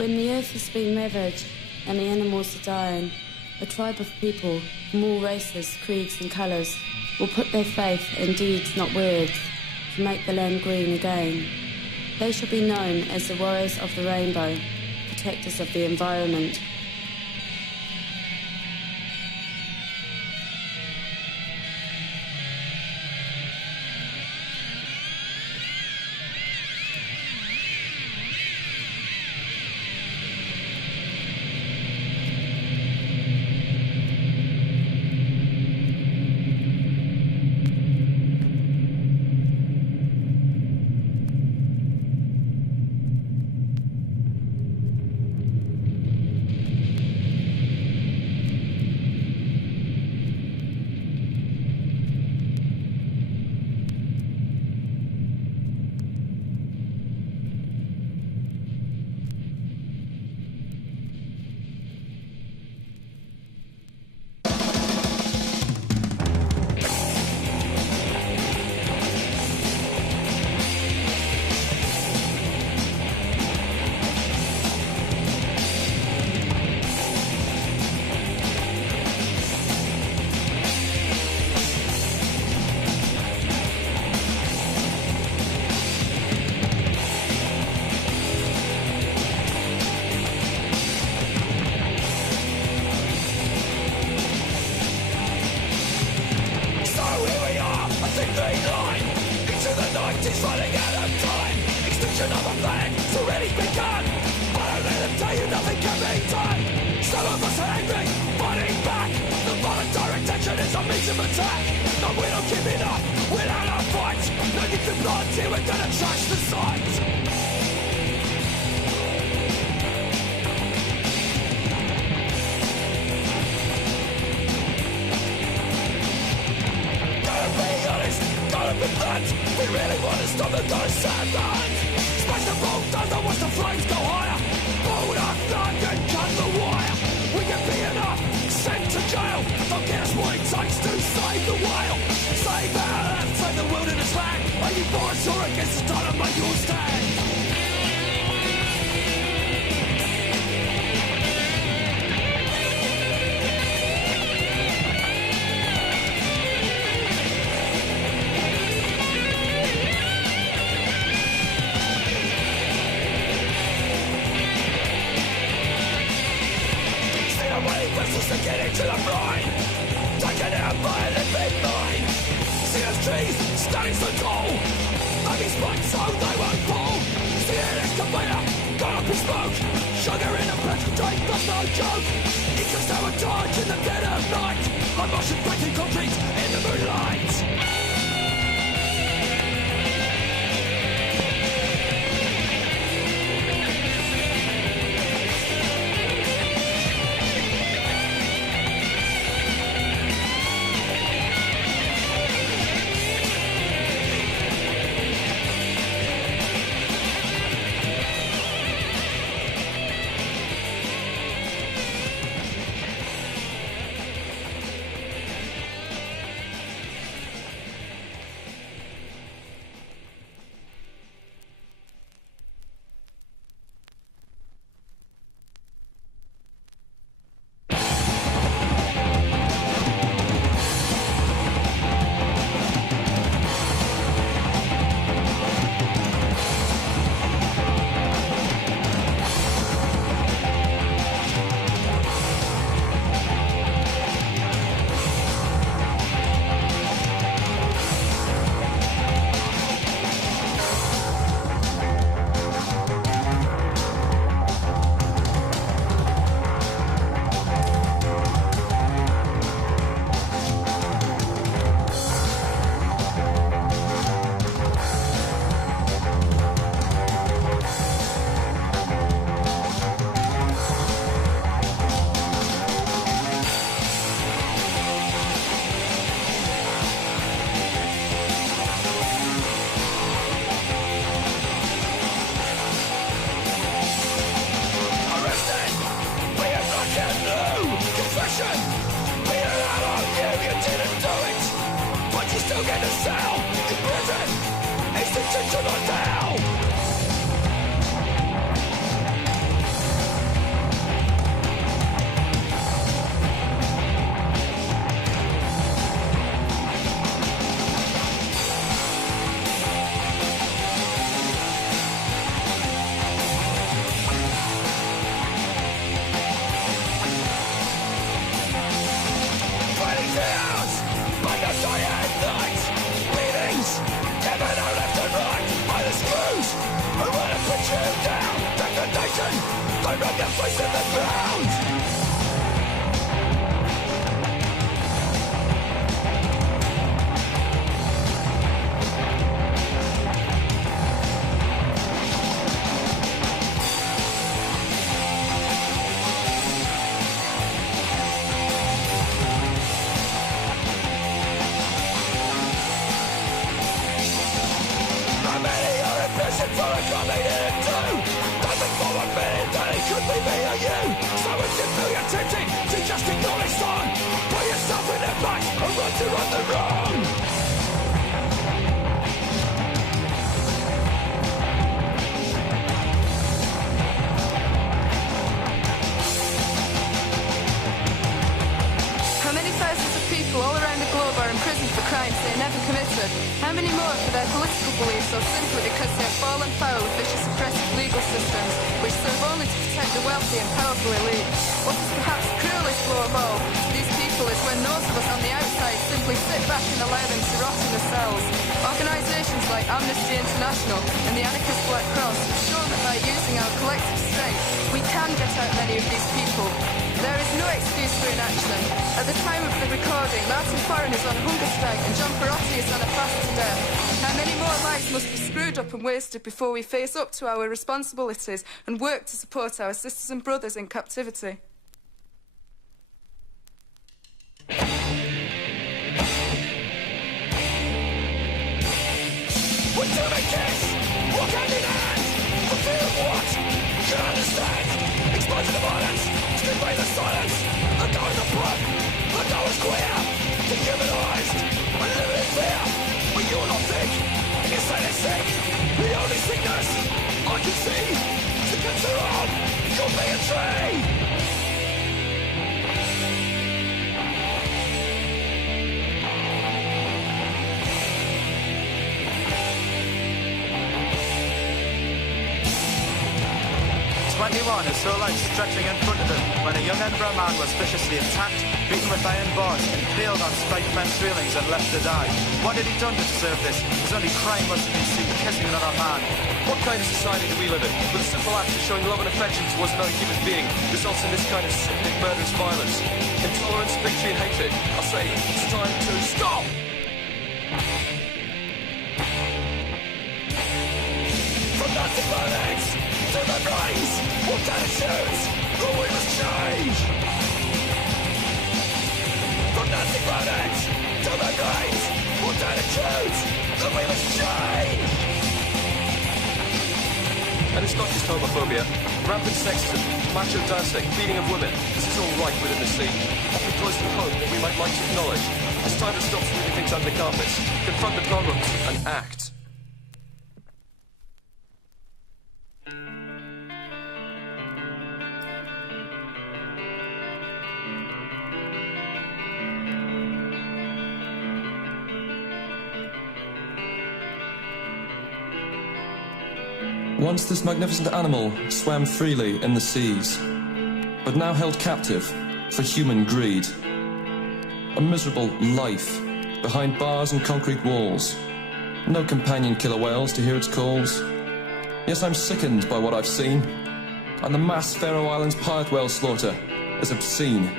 When the earth has been ravaged and the animals are dying, a tribe of people from all races, creeds and colours will put their faith in deeds, not words, to make the land green again. They shall be known as the warriors of the rainbow, protectors of the environment. And when I put you down, degradation, they rub their face in the ground. To run the wrong. How many thousands of people all around the globe are imprisoned for crimes they never committed? How many more for their political beliefs or simply because they have fallen foul of vicious oppressive legal systems which serve only to protect the wealthy and powerful elite? What is perhaps the cruelest blow of all to these people is when those of us on the outside simply sit back and allow them to rot in the cells. Organisations like Amnesty International and the Anarchist Black Cross have shown that by using our collective strength, we can get out many of these people. There is no excuse for inaction. At the time of the recording, Martin Foran is on a hunger strike and John Perotti is on a fast to death. How many more lives must be screwed up and wasted before we face up to our responsibilities and work to support our sisters and brothers in captivity? We do the kiss, walk hand in hand, for fear of what? Can't understand. Explosion of violence, strip away the silence. The goal is a plug, the goal is queer, dehumanized, and live in fear. But you're not sick, insane and sick. The only sickness I can see is the cancer on your tree. His whole life stretching in front of him when a young Edinburgh man was viciously attacked, beaten with iron bars, impaled on spiked men's railings and left to die. What had he done to deserve this? His only crime must have been seen kissing another man. What kind of society do we live in? With a simple act of showing love and affection towards another human being results in this kind of sickening murderous violence. Intolerance, bigotry and hatred. I say, it's time to stop! From Nazi violence to the brains, what attitudes will we must change? From Nazi violence to the brains, what attitudes that we must change? And it's not just homophobia. Rampant sexism, macho dancing, beating of women. This is all right within the scene. Often close to hope that we might like to acknowledge. It's time to stop sweeping things under the carpets, confront the problems, and act. Once this magnificent animal swam freely in the seas, but now held captive for human greed. A miserable life behind bars and concrete walls. No companion killer whales to hear its calls. Yes, I'm sickened by what I've seen, and the mass Faroe Islands pilot whale slaughter is obscene.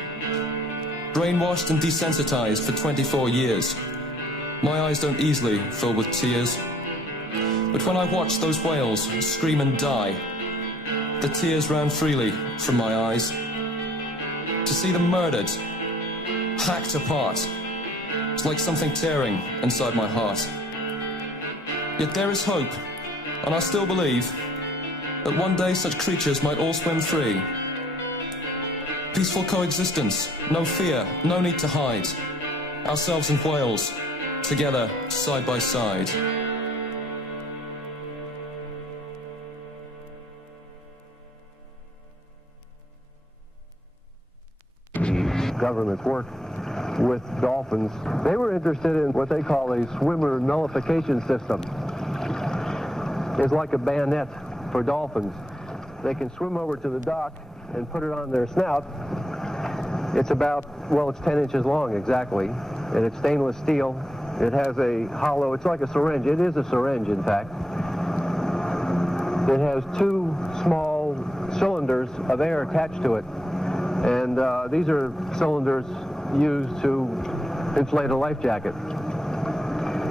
Brainwashed and desensitized for 24 years, my eyes don't easily fill with tears. But when I watch those whales scream and die, the tears ran freely from my eyes. To see them murdered, hacked apart, it's like something tearing inside my heart. Yet there is hope, and I still believe that one day such creatures might all swim free. Peaceful coexistence, no fear, no need to hide. Ourselves and whales, together, side by side. Government's work with dolphins. They were interested in what they call a swimmer nullification system. It's like a bayonet for dolphins. They can swim over to the dock and put it on their snout. It's about, well, it's 10 inches long exactly, and it's stainless steel. It has a hollow, it's like a syringe. It is a syringe, in fact. It has two small cylinders of air attached to it. And these are cylinders used to inflate a life jacket.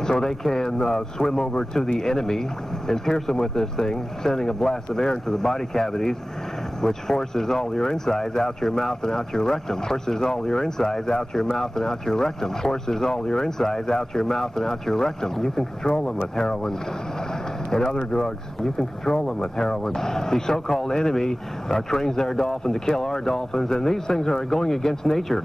So they can swim over to the enemy and pierce them with this thing, sending a blast of air into the body cavities, which forces all your insides out your mouth and out your rectum. Forces all your insides out your mouth and out your rectum. Forces all your insides out your mouth and out your rectum. You can control them with heroin and other drugs. You can control them with heroin. The so-called enemy trains their dolphin to kill our dolphins, and these things are going against nature.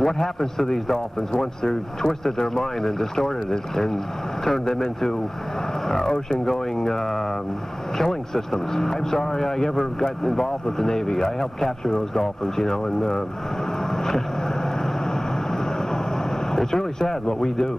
What happens to these dolphins once they've twisted their mind and distorted it and turned them into ocean-going killing systems? I'm sorry I ever got involved with the Navy. I helped capture those dolphins, you know, and it's really sad what we do.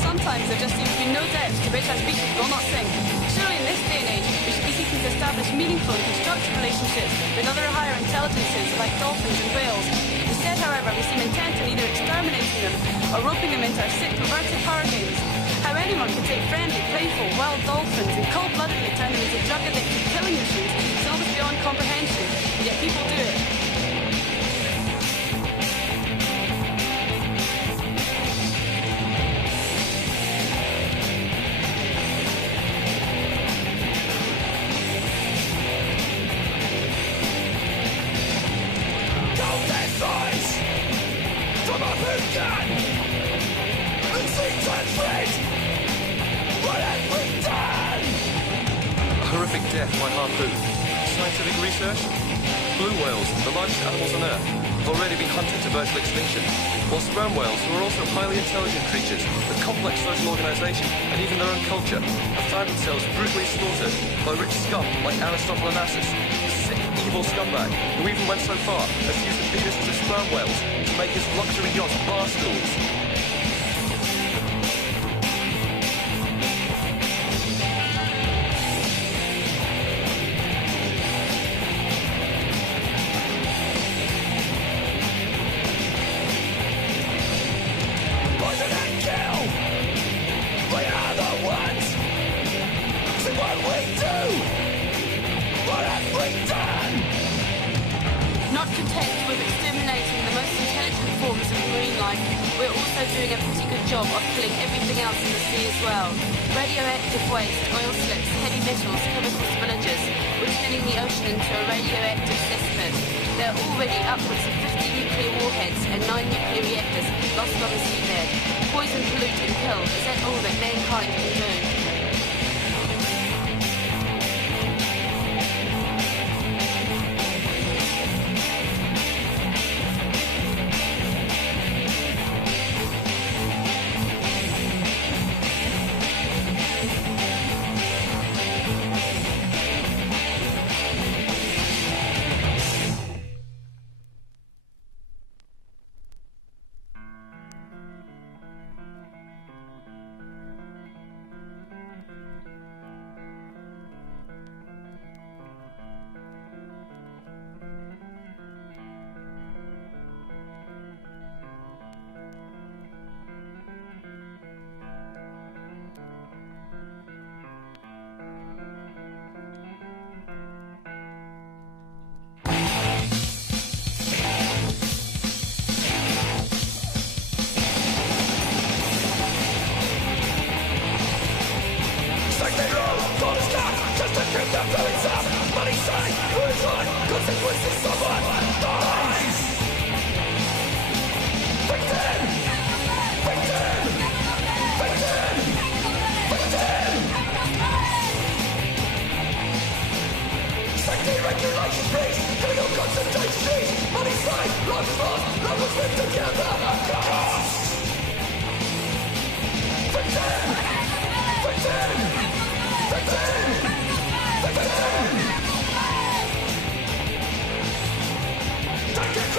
Sometimes there just seems to be no depth to which our species will not sink. Surely in this day and age, we should be seeking to establish meaningful and constructive relationships with other higher intelligences like dolphins and whales. Instead, however, we seem intent on either exterminating them or roping them into our sick, perverted power games. How anyone can take friendly, playful, wild dolphins and cold-bloodedly turn them into drug-addicted killing machines is almost beyond comprehension, and yet people do it. Horrific death by harpoon. Scientific research? Blue whales, the largest animals on Earth, have already been hunted to virtual extinction, while sperm whales, who are also highly intelligent creatures with complex social organization and even their own culture, have found themselves brutally slaughtered by rich scum like Aristotle Onassis, the sick, evil scumbag who even went so far as to use the penises of sperm whales to make his luxury yacht bar stools. Not content with exterminating the most intelligent forms of marine life, we're also doing a pretty good job of killing everything else in the sea as well. Radioactive waste, oil slips, heavy metals, chemical spillages, we're turning the ocean into a radioactive cesspit. There are already upwards of 50 nuclear warheads and 9 nuclear reactors lost on the seabed. Poison, pollute and kill, is that all that mankind can do?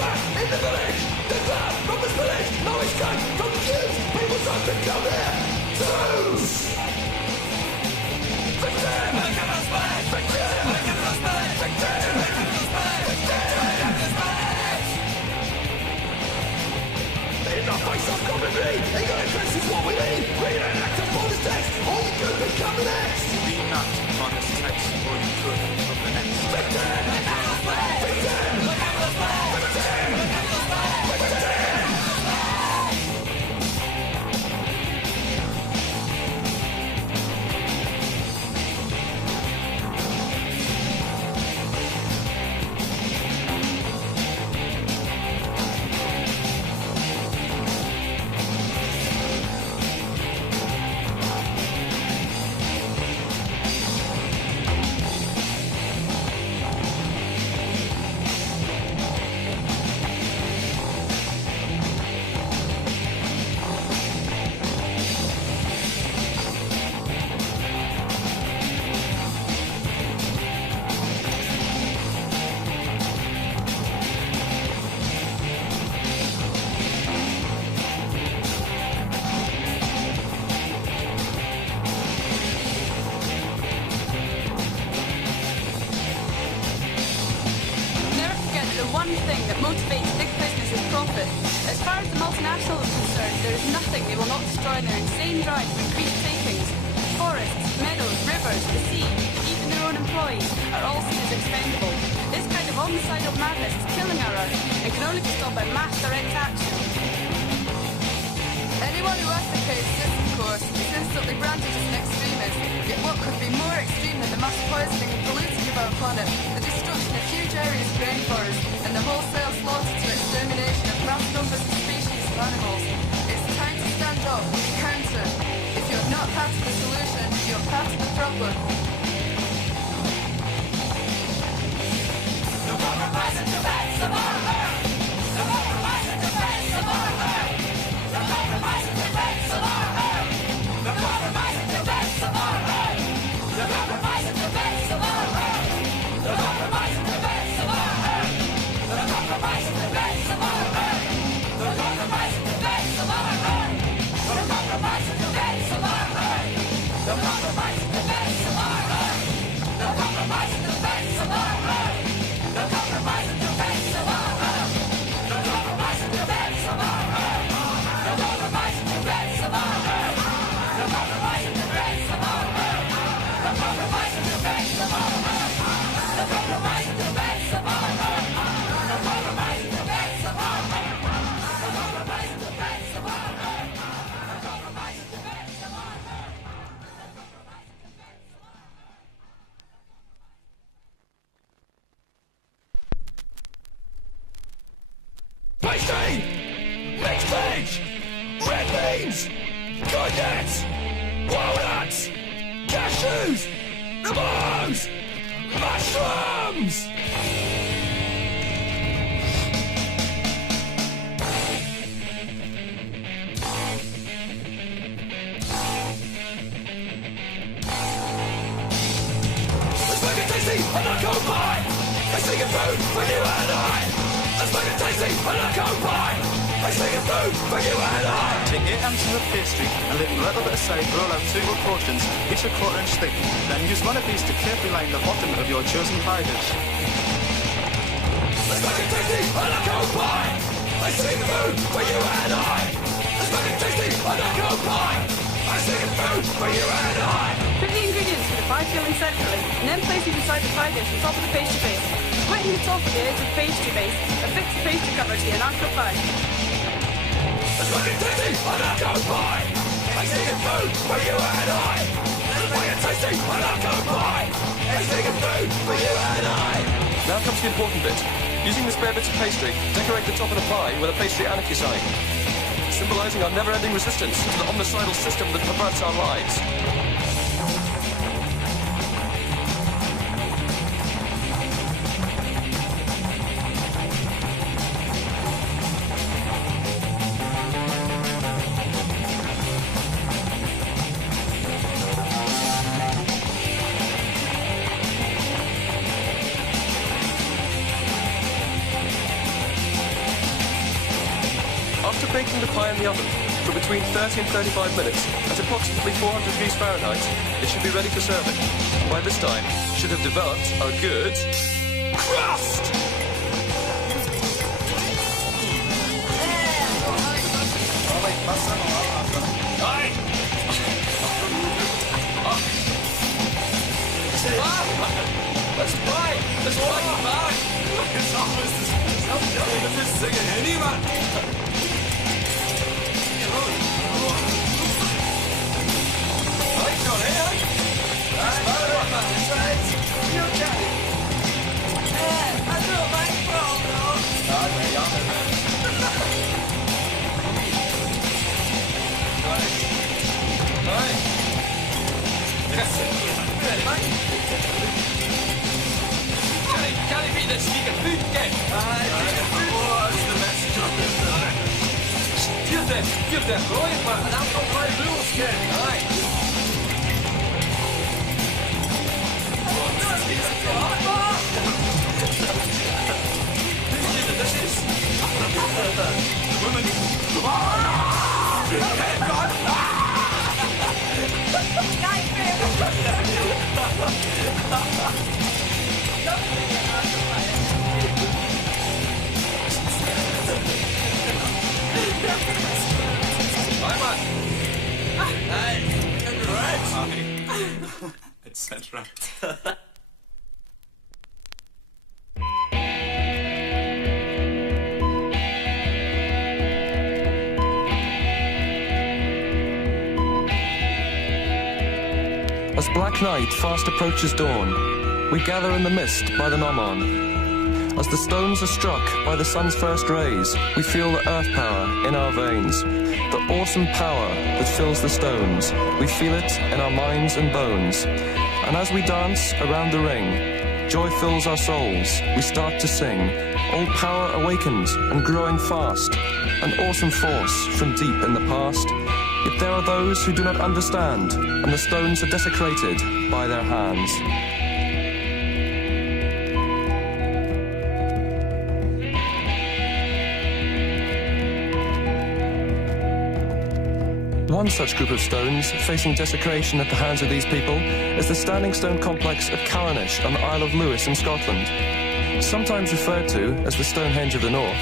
track in the village. The cloud from the spillage, no escape from the cubes. People trying to come here to lose. Victim! In the face of common need, ignorance is what we need. Read and act upon this text, all you could become the next. Be not upon this text, or you could become the next. Victim! Victim! Victim! Victim! Symbolizing our never-ending resistance to the omnicidal system that perverts our lives. After baking the pie in the oven for between 30 and 35 minutes at approximately 400 degrees Fahrenheit, it should be ready for serving. By this time, it should have developed a good crust! Let's play! Let's play back! It's almost this singing Henny, man! Right, Johnny, eh? That's better, man. That's right. You okay? Yeah, I do it, mate. Well, no. Oh, very young, man. Right. Yes, ready, mate? Can he beat this sneaker food game? What's the message on this? Give them, right, man. And I've got my rules, kid. Right. This is women. Etc. As black night fast approaches dawn, we gather in the mist by the Nomon. As the stones are struck by the sun's first rays, we feel the earth power in our veins. The awesome power that fills the stones, we feel it in our minds and bones. And as we dance around the ring, joy fills our souls, we start to sing. All power awakens and growing fast, an awesome force from deep in the past. Yet there are those who do not understand, and the stones are desecrated by their hands. One such group of stones facing desecration at the hands of these people is the standing stone complex of CHALANAIS on the Isle of Lewis in Scotland. Sometimes referred to as the Stonehenge of the North,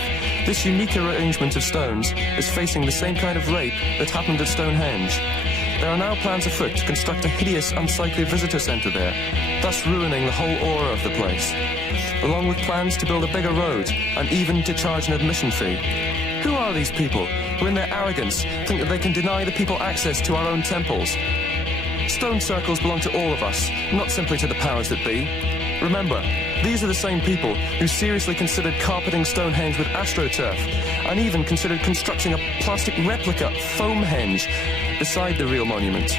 this unique arrangement of stones is facing the same kind of rape that happened at Stonehenge. There are now plans afoot to construct a hideous, unsightly visitor centre there, thus ruining the whole aura of the place, along with plans to build a bigger road and even to charge an admission fee. Who are these people who in their arrogance think that they can deny the people access to our own temples? Stone circles belong to all of us, not simply to the powers that be. Remember, these are the same people who seriously considered carpeting Stonehenge with astroturf and even considered constructing a plastic replica foam-henge beside the real monument.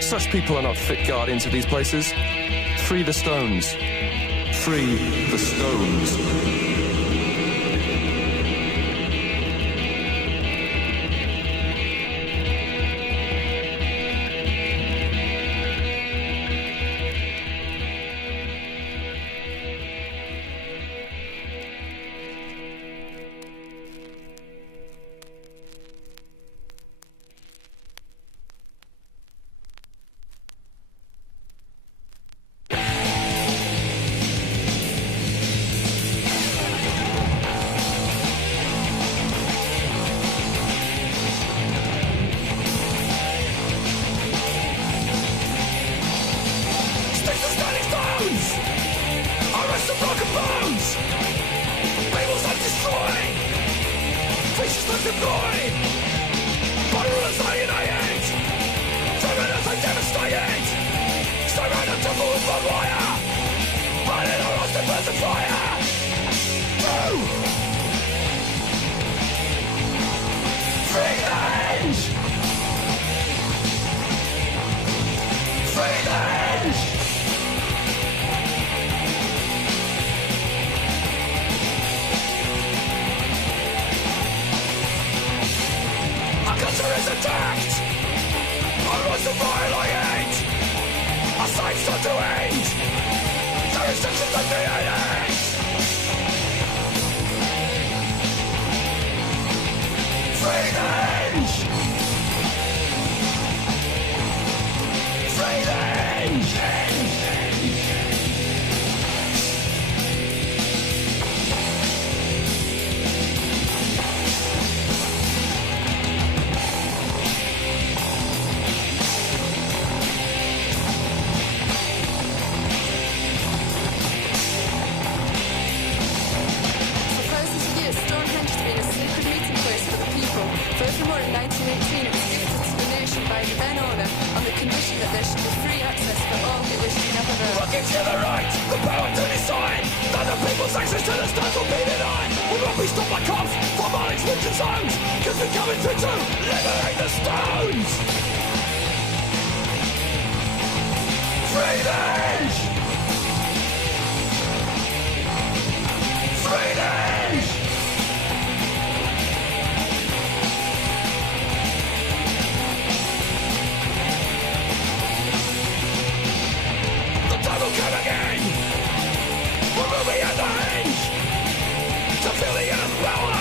Such people are not fit guardians of these places. Free the stones. Free the stones. Free gives you the right, the power to decide that the people's access to the stones will be denied. We won't be stopped by cops from all exclusion zones, cause we're coming through to liberate the stones. Free the HENGE! Free the HENGE! The time will come again when we'll be at the HENGE to feel the earth power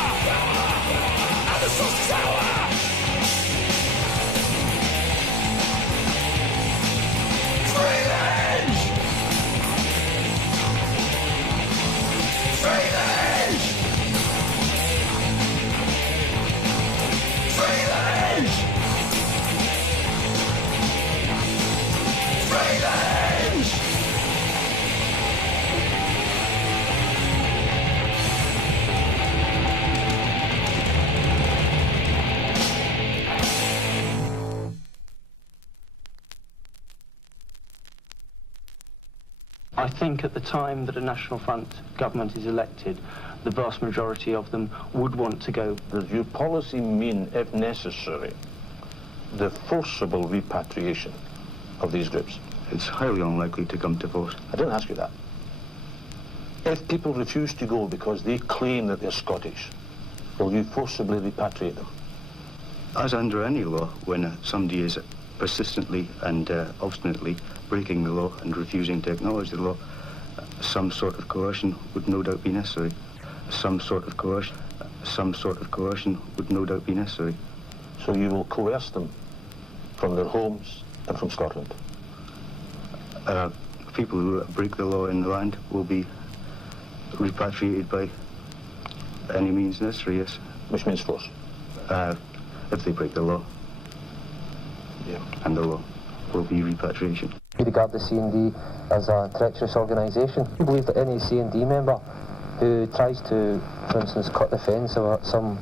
and the source's power. Free the HENGE! Free the HENGE! Free the HENGE! Free the HENGE! I think at the time that a National Front government is elected, the vast majority of them would want to go. Does your policy mean, if necessary, the forcible repatriation of these groups? It's highly unlikely to come to force. I didn't ask you that. If people refuse to go because they claim that they're Scottish, will you forcibly repatriate them? As under any law, when somebody is persistently and obstinately breaking the law and refusing to acknowledge the law, some sort of coercion would no doubt be necessary. Some sort of coercion would no doubt be necessary. So you will coerce them from their homes and from Scotland? People who break the law in the land will be repatriated by any means necessary, yes. Which means force? If they break the law. Yeah. And the law will be repatriation. We regard the CND as a treacherous organisation. We believe that any CND member who tries to, for instance, cut the fence of some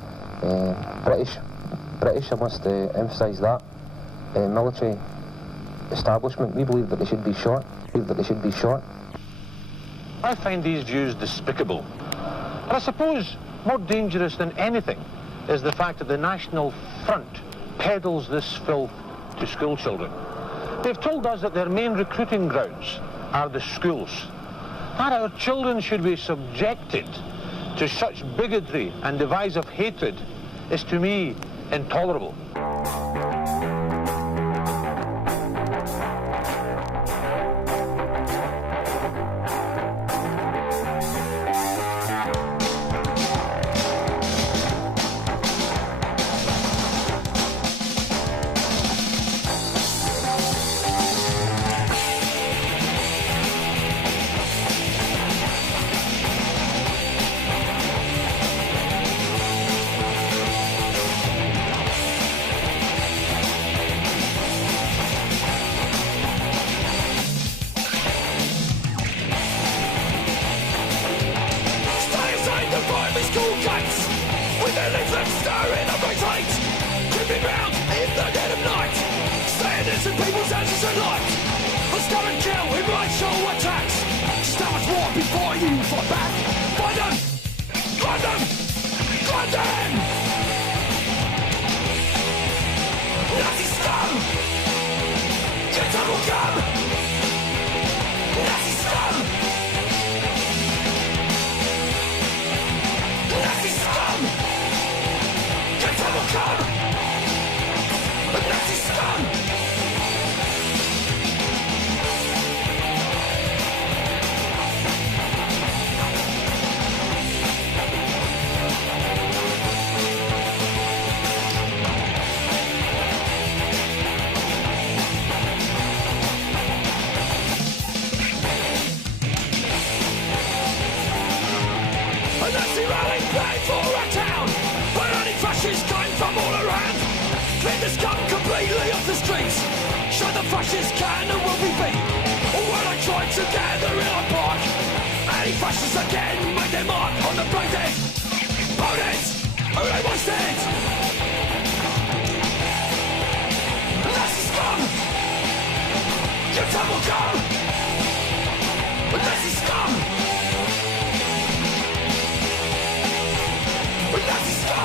British, I must emphasise that, military establishment, we believe that they should be shot. I find these views despicable. But I suppose more dangerous than anything is the fact that the National Front peddles this filth to school children. They've told us that their main recruiting grounds are the schools. That our children should be subjected to such bigotry and divisive hatred is to me intolerable.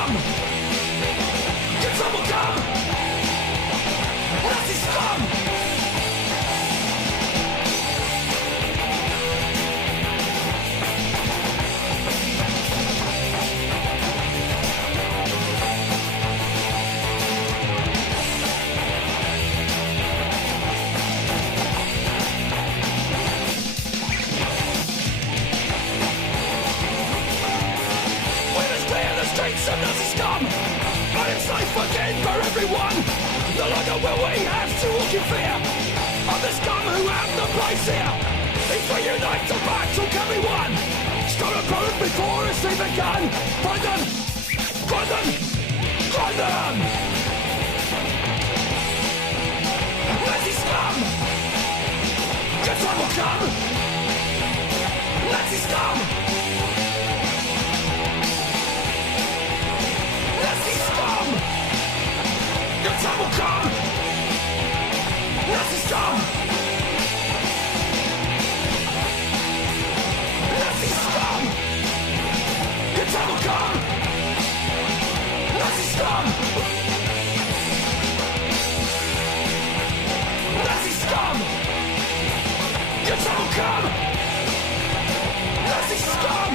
scum! Your time will come! Nazi scum! Streets of Nazi scum, but it's safe again for everyone. No longer will we have to walk in fear of the scum who have the place here. If we unite to battle, can we won? Start a burn before it's even begun. Find them, find them, find them. Nazi scum, your time will come. Nazi scum. Nazi scum! Your time will come! Nazi scum! Nazi scum! Your time will come! Nazi scum! Nazi scum! Your time will come! Nazi scum!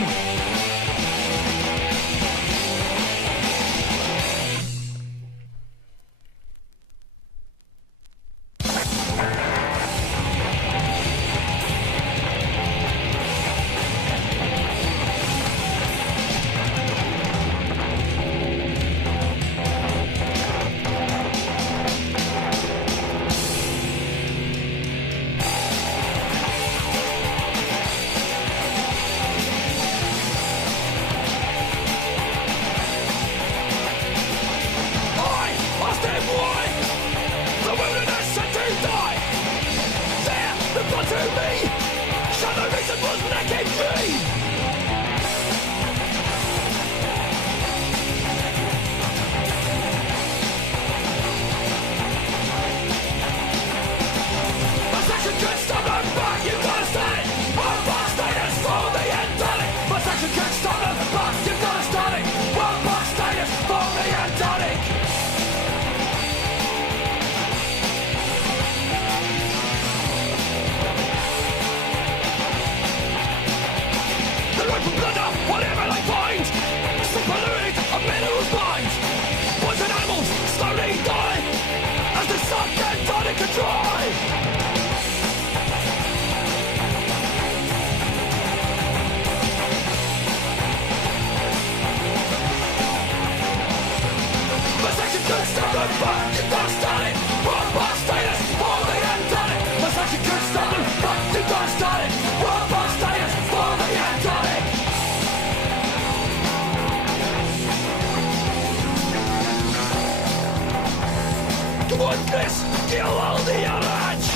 Goodness, kill all the orange!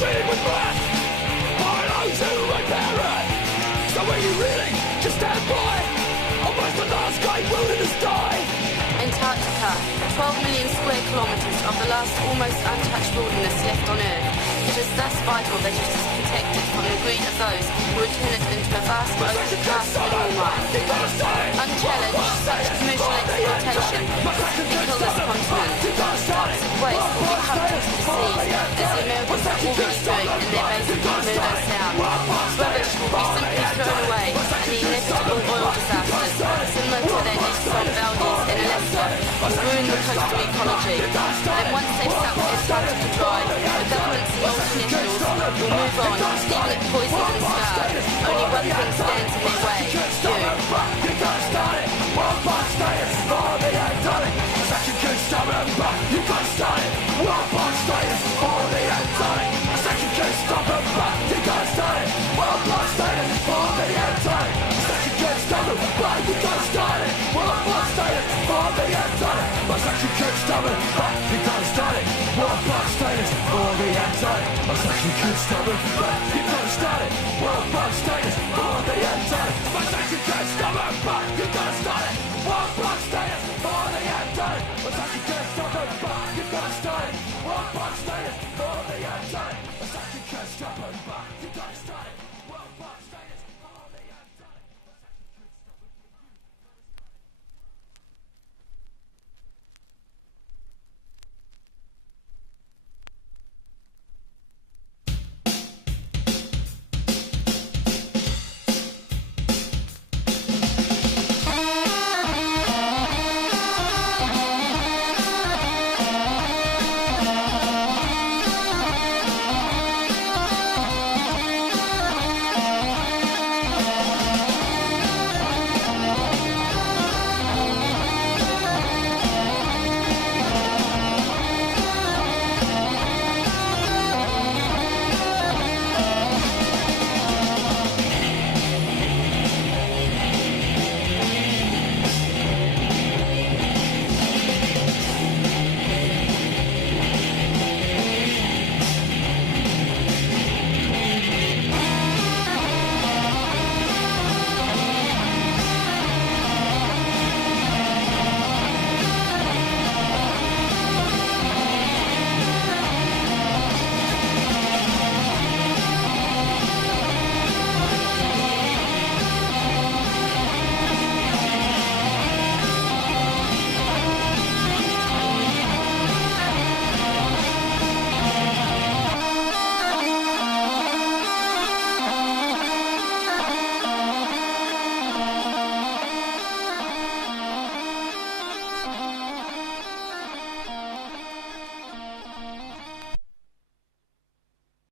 Treated with breath by those who repair it. So are you really just stand by? Almost the last great wilderness die. Antarctica, 12 million square kilometres of the last almost untouched wilderness left on Earth. It is thus vital that it is protected from the greed of those who would turn it into a vast open cast mineral mine. Unchallenged, such commercial exploitation could kill this continent. Toxic waste will be pumped really good and they're basically mood us out. Rubbish will be simply thrown away and the inevitable oil disasters, similar to their Nixon values in Alaska, will ruin the coastal ecology. And once they've sucked Antarctica dry, the governments and multinationals will move on, leaving it poisoned and scarred. Only one thing stands in their way, you. You